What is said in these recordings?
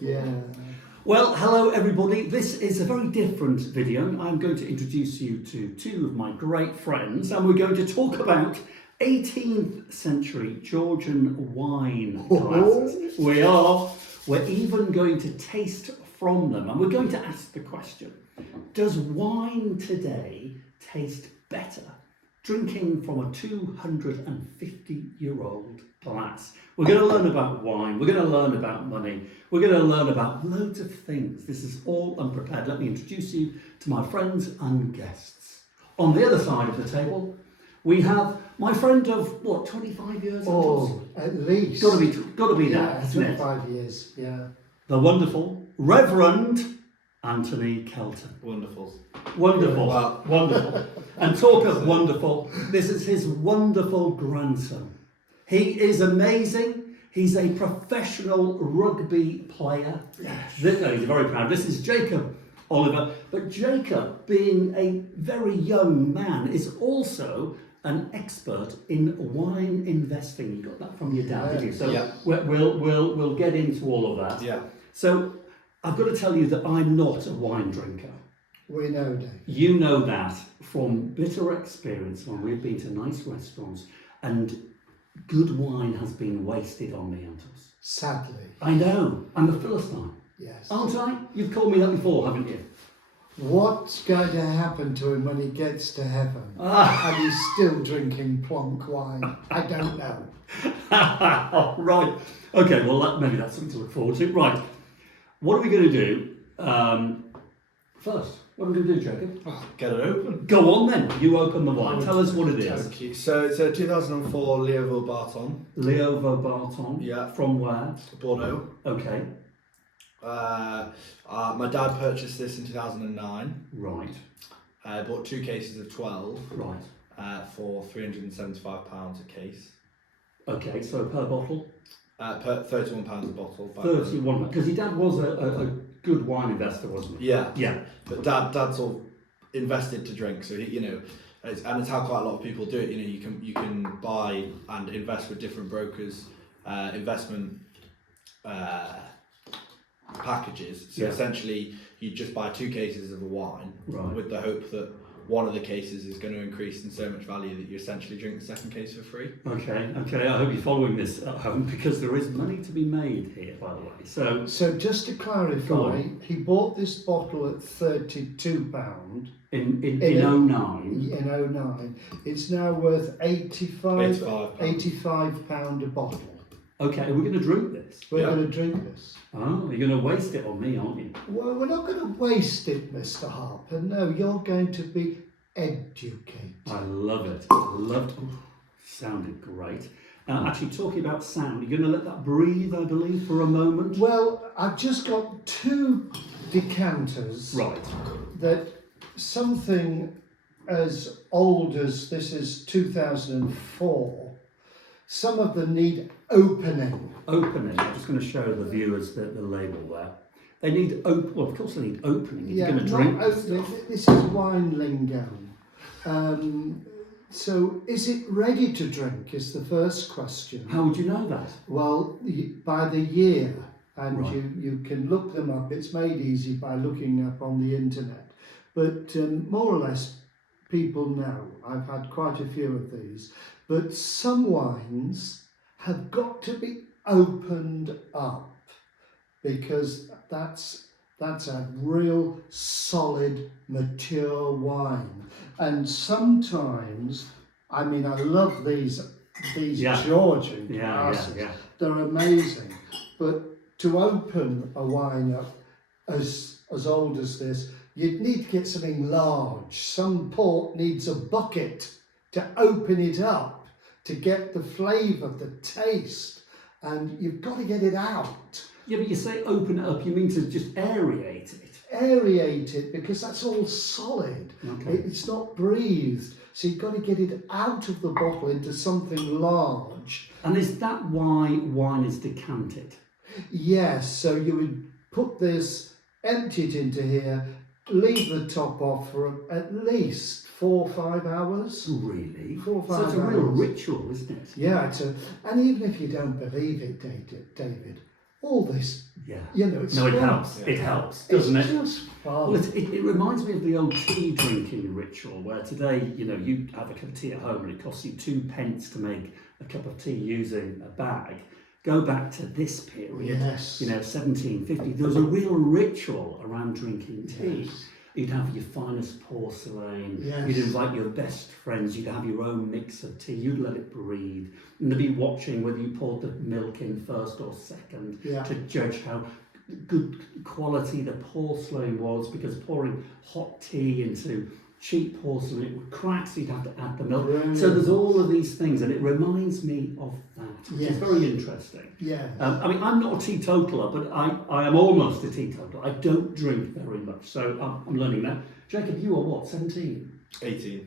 Yeah. Well, hello everybody. This is a very different video. I'm going to introduce you to two of my great friends, and we're going to talk about 18th century Georgian wine glasses. We're even going to taste from them, and we're going to ask the question, does wine today taste better drinking from a 250-year-old glass? We're going to learn about wine, we're going to learn about money, we're going to learn about loads of things. This is all unprepared. Let me introduce you to my friends and guests. On the other side of the table, we have my friend of, 25 years? Oh, at least. Got to be yeah, that, isn't it? 25 years, yeah. The wonderful Reverend Anthony Kelton. Wonderful. Wonderful. Wonderful. And talk of wonderful, this is his wonderful grandson. He is amazing. He's a professional rugby player. Yes. He's very proud. This is Jacob Oliver. But Jacob, being a very young man, is also an expert in wine investing. You got that from your dad, did you? So yeah. we'll get into all of that. Yeah. So I've got to tell you that I'm not a wine drinker. We know, Dave. You know that from bitter experience when we've been to nice restaurants and good wine has been wasted on me, Antos. Sadly. I know. I'm a Philistine. Yes. Aren't I? You've called me that before, haven't you? What's going to happen to him when he gets to heaven and he's still drinking plonk wine? I don't know. Oh, right. Okay, well, maybe that's something to look forward to. Right. What are we going to do first? What are we going to do, Jacob? Get it open. Go on then. You open the wine. Tell us what it is. Thank you. So it's a 2004 Leo Vaubarton. Leo Vaubarton. Yeah. From where? Bordeaux. Okay. My dad purchased this in 2009. Right. I bought 2 cases of 12. Right. For £375 a case. Okay, so per bottle? Per £31 a bottle. 31, because your dad was a good wine investor, wasn't he? Yeah. Yeah. But dad sort of invested to drink, so he, it's how quite a lot of people do it. You can buy and invest with different brokers, investment packages. So essentially, you just buy 2 cases of a wine with the hope that one of the cases is going to increase in so much value that you essentially drink the second case for free. Okay. I hope you're following this at home, because there is money to be made here, by the way. So just to clarify, he bought this bottle at £32 in 09. In 09. It's now worth £85 a bottle. Okay, are we going to drink this? We're going to drink this. Oh, you're going to waste it on me, aren't you? Well, we're not going to waste it, Mr. Harper. No, you're going to be educated. I love it. Sounded great. Actually, talking about sound, you're going to let that breathe, I believe, for a moment? Well, I've just got 2 decanters. Right. That something as old as this is 2004. Some of them need opening. Opening. I'm just going to show the viewers the label there. They need well, of course they need opening if you're going to drink this stuff. This is wine lingo. So, is it ready to drink? Is the first question. How would you know that? Well, by the year, and Right. you can look them up. It's made easy by looking up on the internet. But more or less, people know. I've had quite a few of these. But some wines have got to be opened up, because that's a real solid, mature wine. And sometimes, I love these Georgian glasses. Yeah. They're amazing. But to open a wine up as old as this, you'd need to get something large. Some port needs a bucket to open it up, to get the flavour, the taste, and you've got to get it out. Yeah, but you say open it up, you mean to just aerate it? Aerate it, because that's all solid. Okay. It's not breathed. So you've got to get it out of the bottle into something large. And is that why wine is decanted? Yes, so you would put this, empty it into here, leave the top off for at least 4 or 5 hours. Really? 4 or 5 So it's a hours. real ritual, isn't it? Yeah, and even if you don't believe it, David, all this. Yeah. You know, it's no, it fun. helps. Yeah. It helps, doesn't It's it? just fun. Well, it reminds me of the old tea drinking ritual, where today, you know, you have a cup of tea at home and it costs you 2p to make a cup of tea using a bag. Go back to this period, Yes. you know, 1750. There was a real ritual around drinking tea. Yes. You'd have your finest porcelain, Yes. you'd invite your best friends, you'd have your own mix of tea, you'd let it breathe, and they'd be watching whether you poured the milk in first or second Yeah. to judge how good quality the porcelain was, because pouring hot tea into cheap porcelain, it would crack, so you'd have to add the milk. Brilliant. So there's all of these things, and it reminds me of that, which Yes. is very interesting. Yeah. I mean, I'm not a teetotaler, but I am almost a teetotaler. I don't drink very much, so I'm learning that. Jacob, you are what, 17? 18.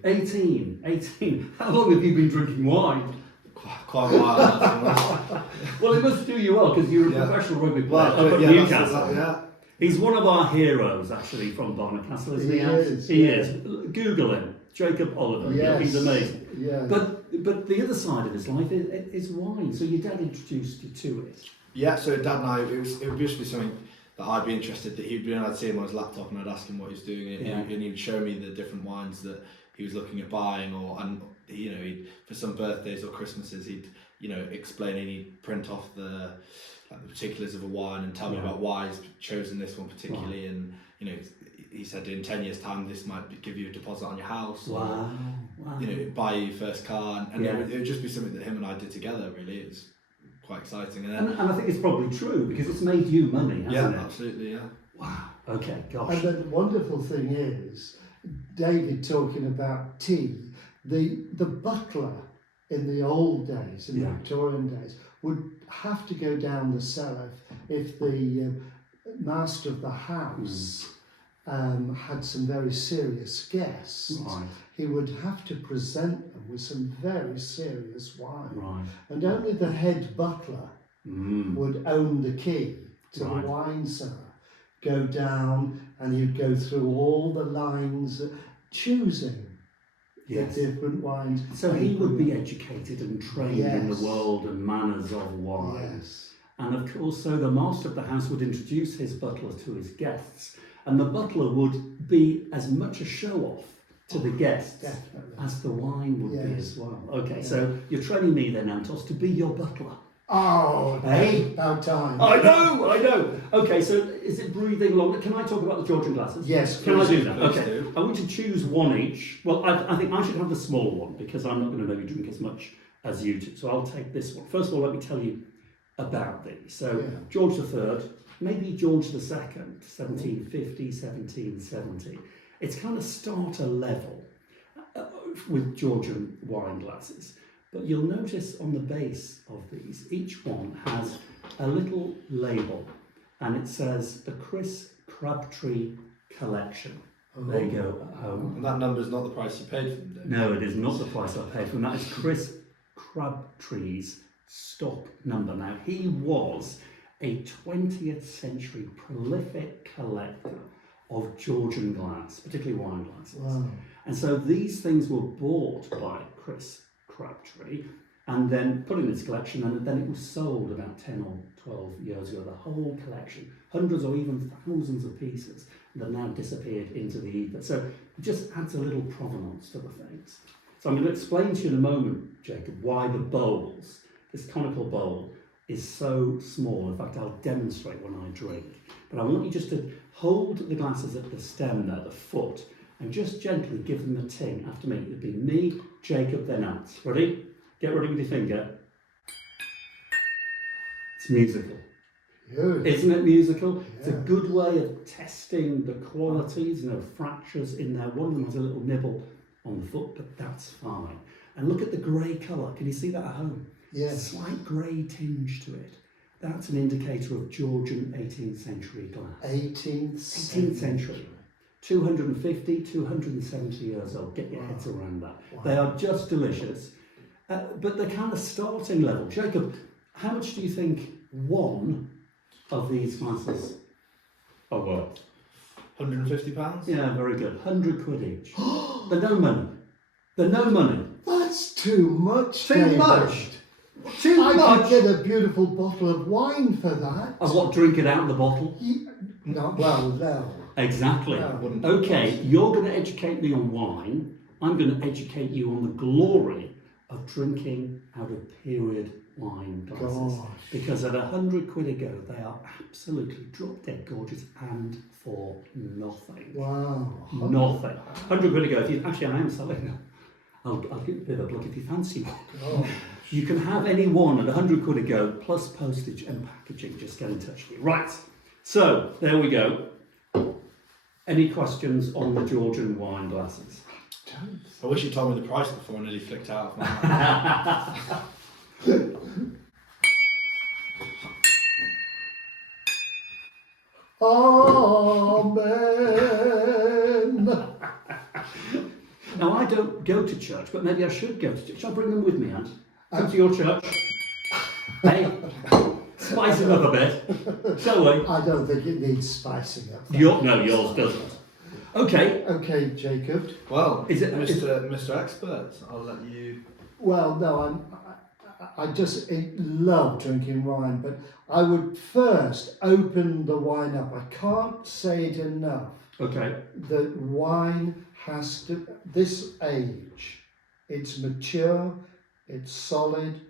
18. How long have you been drinking wine? Quite a while. Well, it must do you well, because you're a Yeah. professional rugby player Well, up at yeah, Newcastle. yeah. He's one of our heroes, actually, from Barnacastle, isn't he? He is, He yeah. is. Google him, Jacob Oliver. Yes. He's amazing. Yeah. But the other side of his life is wine. So your dad introduced you to it. Yeah, so Dad and I, it would just be something that I'd be interested that he'd be, and I'd see him on his laptop and I'd ask him what he's doing, and, Yeah. and he'd show me the different wines that he was looking at buying, and you know, for some birthdays or Christmases, he'd, you know, explain, and he'd print off the particulars of a wine and tell me Yeah. about why he's chosen this one particularly, and you know, he said in 10 years' time this might give you a deposit on your house, Wow. or you know, buy you your first car, and Yeah. it would just be something that him and I did together. Really, it was quite exciting. And then, And I think it's probably true, because it's made you money, hasn't yeah, it? absolutely, yeah. Wow. Okay, And gosh. the wonderful thing is, David talking about tea, the butler in the old days, in the Yeah. Victorian days, would have to go down the cellar if the master of the house had some very serious guests. Right, He would have to present them with some very serious wine. right. And only the head butler would own the key to Right. the wine cellar, go down, and he'd go through all the lines, choosing Yes. the different wines. So he would be educated and trained in the Yes. world and manners of wine. Yes. And of course, so the master of the house would introduce his butler to his guests, and the butler would be as much a show-off to the guests Definitely. as the wine would be Yes. as well. Okay, so you're training me then, Antos, to be your butler. Oh, Hey. about time. I know. Okay, so is it breathing longer? Can I talk about the Georgian glasses? Yes, Can I do that? please Okay. do. I want you to choose one each. Well, I think I should have the small one, because I'm not going to maybe drink as much as you do. So I'll take this one. First of all, let me tell you about these. So Yeah. George III, maybe George II, 1750, 1770. It's kind of starter level with Georgian wine glasses. But you'll notice on the base of these, each one has a little label, and it says the Chris Crabtree Collection. There you go at home. And that number's not the price you paid for them, Dave. No, it is not the price I paid for them. That is Chris Crabtree's stock number. Now, he was a 20th century prolific collector of Georgian glass, particularly wine glasses. Wow. And so these things were bought by Chris Crabtree and then put in his collection, and then it was sold about 10 or 12 years ago. The whole collection, hundreds or even thousands of pieces that now disappeared into the ether. So it just adds a little provenance to the things. So I'm going to explain to you in a moment, Jacob, why the bowls, this conical bowl, is so small. In fact, I'll demonstrate when I drink. But I want you just to hold the glasses at the stem there, the foot, and just gently give them a ting after me. It'd be me, Jacob, then Ants. Ready? Get ready with your finger. It's musical. Good. Isn't it musical? It's a Yeah. good way of testing the qualities, fractures in there. One of them has a little nibble on the foot, but that's fine. And look at the grey colour. Can you see that at home? Yes. Slight grey tinge to it. That's an indicator of Georgian 18th century glass. 18th 18th century. 250, 270 years old. Get your heads around that. They are just delicious. But they're kind of starting level. Jacob, how much do you think one of these glasses are worth? £150? Yeah, very good. 100 quid each. They're no money. They're no money. That's too much. Too David. much. Too I much. could get a beautiful bottle of wine for that. And what, drink it out of the bottle? No, well, no. Exactly. No. Wouldn't- Okay, you're going to educate me on wine. I'm going to educate you on the glory of drinking out of period wine glasses. Gosh. Because at £100 a go, they are absolutely drop dead gorgeous and for nothing. Wow. Nothing. £100 a go. If you, actually, I am selling them. I'll give you a bit of a plug if you fancy one. Oh. You can have any one at £100 a go, plus postage and packaging. Just get in touch with you. Right, so there we go. Any questions on the Georgian wine glasses? I wish you told me the price before I nearly flicked out of my mouth. Amen. Now, I don't go to church, but maybe I should go to church. Shall I bring them with me, Ant? Come to your church. Hey, spice it up a bit, shall we? I don't think it needs spicing up. No, yours doesn't. Okay. Okay, Jacob. Well, Is it- Mr. Expert? I'll let you. Well, no, I just love drinking wine, but I would first open the wine up. I can't say it enough Okay. that wine has to, this age, it's mature, it's solid,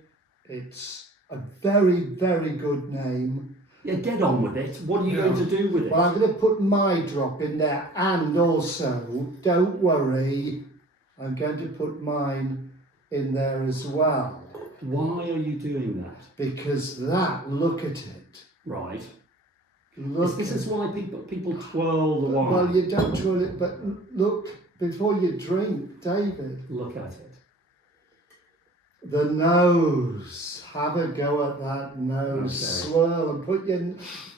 it's a very, very good name. Yeah, get on with it. What are you going to do with it? Well, I'm going to put my drop in there, and also, don't worry, I'm going to put mine in there as well. Why are you doing that? Because look at it. Right. Look This at is why people twirl the wine. Well, you don't twirl it, but look, before you drink, David, Look at it. the nose. Have a go at that nose. Okay. Swirl and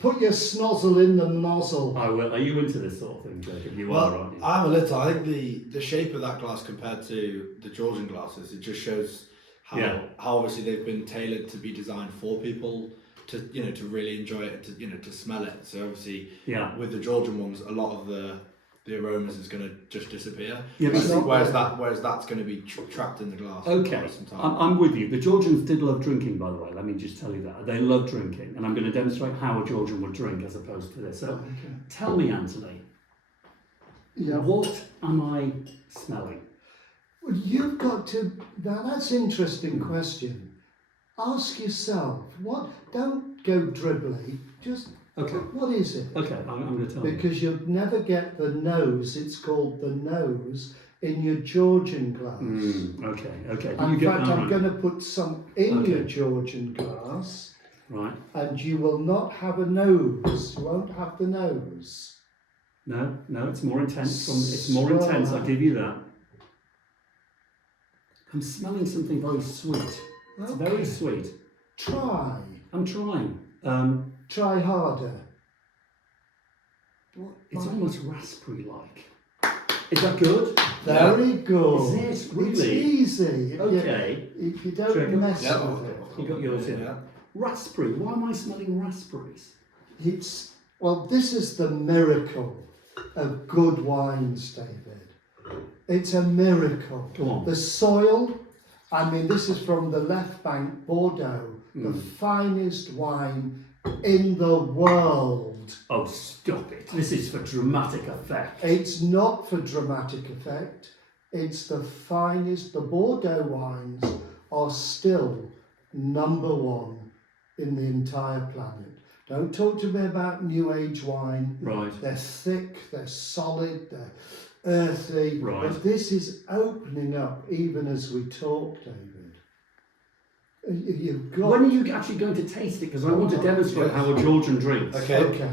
put your snozzle in the nozzle. I will. Are you into this sort of thing, Jacob? You are, Well, aren't you? I'm a little. I think the shape of that glass compared to the Georgian glasses, it just shows how obviously they've been tailored to be designed for people to to really enjoy it, to smell it. So obviously, with the Georgian ones, a lot of the aromas is going to just disappear. Yeah, but whereas that's going to be trapped in the glass. Okay, for some time. I'm with you. The Georgians did love drinking, by the way. Let me just tell you that. They love drinking, and I'm going to demonstrate how a Georgian would drink as opposed to this. So, Okay. tell me, Anthony, Yeah. what am I smelling? Well, you've got to. Now that's an interesting question. Ask yourself. What? Don't go dribbly. Just. Okay. What is it? Okay, I'm going to tell you. Because you'll never get the nose. It's called the nose in your Georgian glass. Okay. In You fact, that I'm right. going to put some in Okay. your Georgian glass, Right. and you will not have a nose. You won't have the nose. No, it's more intense. It's more Swirl intense, I'll that. give you that. I'm smelling something very sweet. It's Okay. very sweet. Try. I'm trying. Try harder. It's almost raspberry-like. Is that good? Very good. Is it? Really? It's easy. Okay. If you don't Jacob? mess Yeah. with it. You got yours in. Yeah. Raspberry. Why am I smelling raspberries? This is the miracle of good wines, David. It's a miracle. Go on. The soil, this is from the Left Bank, Bordeaux, the finest wine in the world. Oh, stop it. This is for dramatic effect. It's not for dramatic effect. It's the finest. The Bordeaux wines are still number one in the entire planet. Don't talk to me about New Age wine. Right. They're thick, they're solid, they're earthy. Right. But this is opening up even as we talk, David. You've got... When are you actually going to taste it? Because I want to demonstrate how a Georgian drinks. Okay. Okay.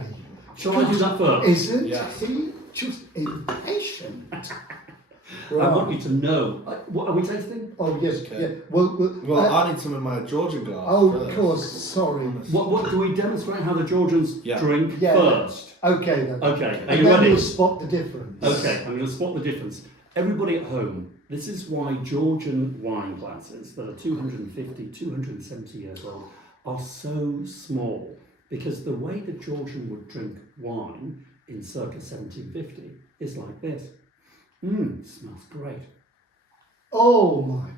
Shall I do that first? Isn't Yes. he just impatient? I want you to know. What are we tasting? Oh, yes. Okay. Yeah. Well, I need some in my Georgian glass. oh, first. of course. Sorry. What do we demonstrate how the Georgians drink Yeah. first? Okay, then. Okay, are And you then ready? we'll spot the difference. Okay, I'm going to spot the difference. Everybody at home, this is why Georgian wine glasses that are 250, 270 years old are so small. Because the way the Georgian would drink wine in circa 1750 is like this. Smells great. Oh, my.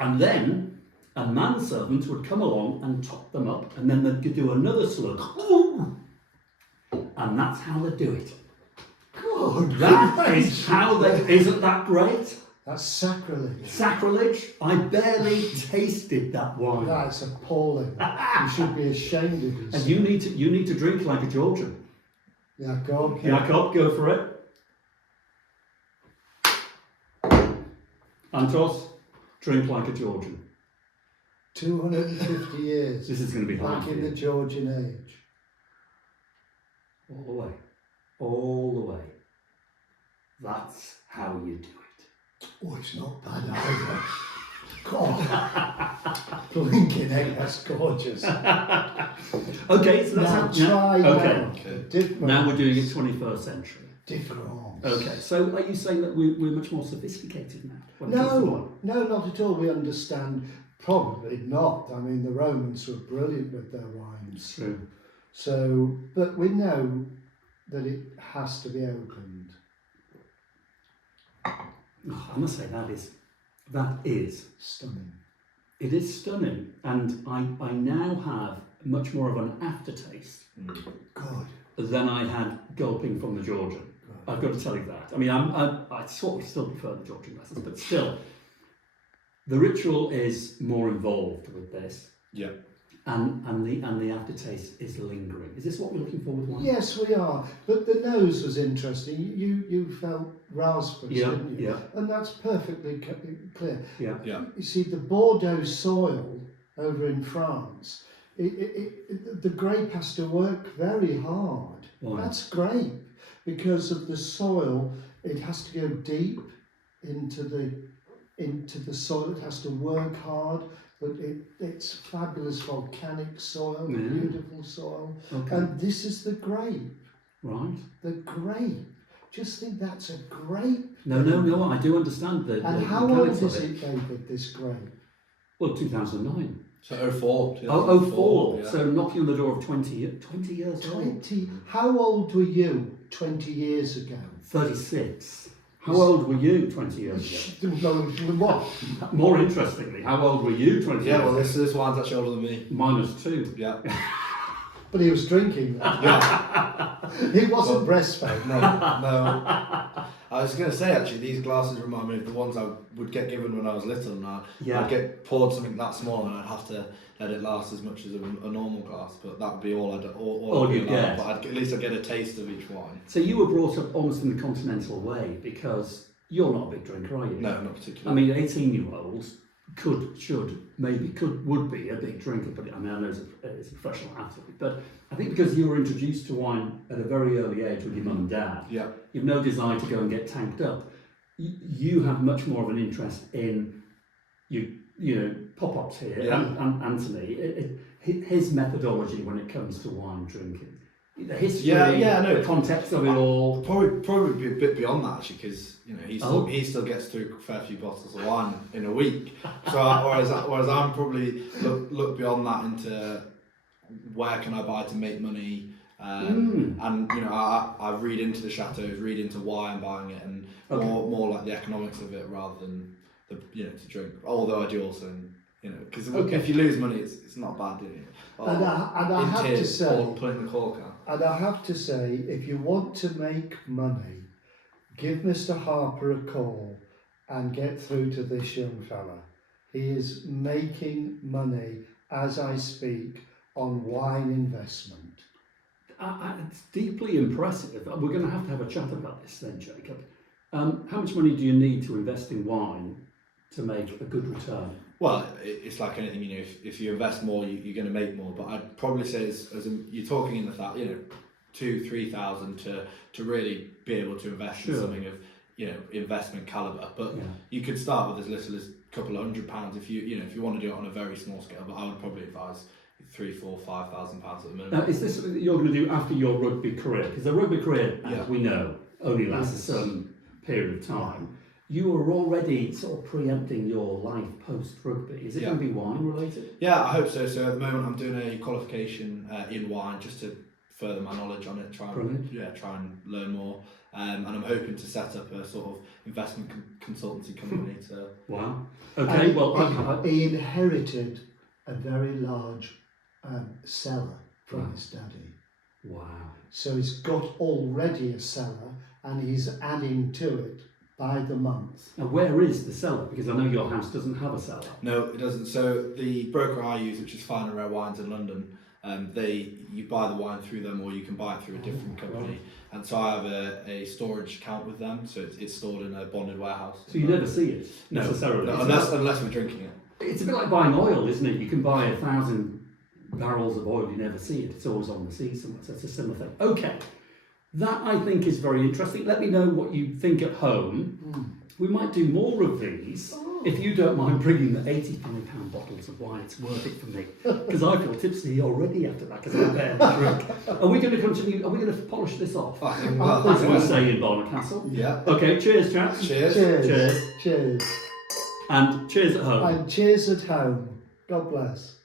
And then a manservant would come along and top them up, and then they'd do another slug. And that's how they do it. God, That is how they. Isn't that great? that's sacrilege. Sacrilege. I barely tasted that wine. That's appalling. You should be ashamed of yourself. And you need to drink like a Georgian. Yeah, go on. Jakob, go for it. Antos, drink like a Georgian. 250 years. This is going to be hard. Back for in you. the Georgian age. All the way. All the way. That's how you do it. Oh, it's not bad either. God. Blinking egg, that's gorgeous. Okay, so Now that's try okay. now. Okay. Different. Now we're doing it 21st century. Different. Okay, so are you saying that we're much more sophisticated now? when it comes to wine? No, not at all. We understand. Probably not. I mean, the Romans were brilliant with their wines. True. So, but we know that it has to be opened. Oh, I must say that is Stunning. it is stunning, and I now have much more of an aftertaste God. than I had gulping from the Georgian. I've got to tell you that. I mean, I sort of still prefer the Georgian glasses, but still, the ritual is more involved with this. Yeah. And the aftertaste is lingering. Is this what we're looking for with wine? Yes, we are. But the nose was interesting. You felt raspberries, Yeah, didn't you? yeah. And that's perfectly clear. Yeah. Yeah. You see, the Bordeaux soil over in France, the grape has to work very hard. Why? That's grape because of the soil. It has to go deep into the soil. It has to work hard. But it's fabulous volcanic soil, Yeah. beautiful soil. Okay. And this is the grape. Right. The grape. Just think that's a grape. No, I do understand the And the how old mechanics is of it, David, this grape? Well, 2009. So 04. Oh, 04. Yeah. So knocking on the door of 20 years old. 20. How old were you 20 years ago? 36. How old were you 20 years ago? What? More interestingly, how old were you 20 Yeah, years well, ago? this wine's actually older than me. -2. Yeah. But he was drinking that. Yeah. He wasn't breastfed. No. I was going to say, actually, these glasses remind me of the ones I would get given when I was little. And Yeah. I'd get poured something that small and I'd have to let it last as much as a normal glass. But that would be all I'd you'd get. But at least I'd get a taste of each wine. So you were brought up almost in the continental way, because you're not a big drinker, are you? No, not particularly. I mean, 18-year-olds would be a big drinker, but I mean, I know as a professional athlete, but I think because you were introduced to wine at a very early age with your mum and dad, Yeah. you've no desire to go and get tanked up. You have much more of an interest in pop-ups here, Yeah. and Anthony, his methodology when it comes to wine drinking. The history, the context of it all. Probably be a bit beyond that, actually, because he still gets through a fair few bottles of wine in a week. So whereas I'm probably look beyond that into where can I buy to make money, and I read into the chateaus, read into why I'm buying it, and more like the economics of it rather than the to drink. Although I do also because if you lose money, it's not bad, do you? And I have to say, putting the cork out. And I have to say, if you want to make money, give Mr. Harper a call and get through to this young fella. He is making money as I speak on wine investment. It's deeply impressive. We're going to have a chat about this then, Jacob. How much money do you need to invest in wine to make a good return? Well, it's like anything, if you invest more, you're going to make more. But I'd probably say you're talking in the 2,000-3,000 to really be able to invest in something of investment caliber. But you could start with as little as a couple of £100 if you want to do it on a very small scale. But I would probably advise £3,000, £4,000, £5,000 at the minimum. Now, is this something that you're going to do after your rugby career? Because the rugby career, as we know, only lasts a certain period of time. You are already sort of preempting your life post-rugby. Is it going to be wine related? Yeah, I hope so. So at the moment I'm doing a qualification in wine just to further my knowledge on it, try Brilliant. and learn more. And I'm hoping to set up a sort of investment consultancy company to. Wow. Okay. And Well, he inherited a very large cellar from Wow. his daddy. wow. So he's got already a cellar and he's adding to it by the month. Now, where is the cellar? Because I know your house doesn't have a cellar. No, it doesn't. So the broker I use, which is Fine and Rare Wines in London, you buy the wine through them, or you can buy it through a different company. And so I have a storage account with them, so it's stored in a bonded warehouse. So you never see it No, necessarily. no, It's unless we're drinking it. It's a bit like buying oil, isn't it? You can buy 1,000 barrels of oil, you never see it. It's always on the sea somewhere. So it's a similar thing. Okay, that I think is very interesting. Let me know what you think at home. We might do more of these. If you don't mind bringing the £85 bottles of wine, it's worth it for me. Because I feel tipsy already after that, because I barely drink. Are we going to continue? Are we going to polish this off? I think As we say in Barnacastle. Yeah. Okay, cheers, chaps. Cheers. Cheers. Cheers. Cheers. And cheers at home. And cheers at home. God bless.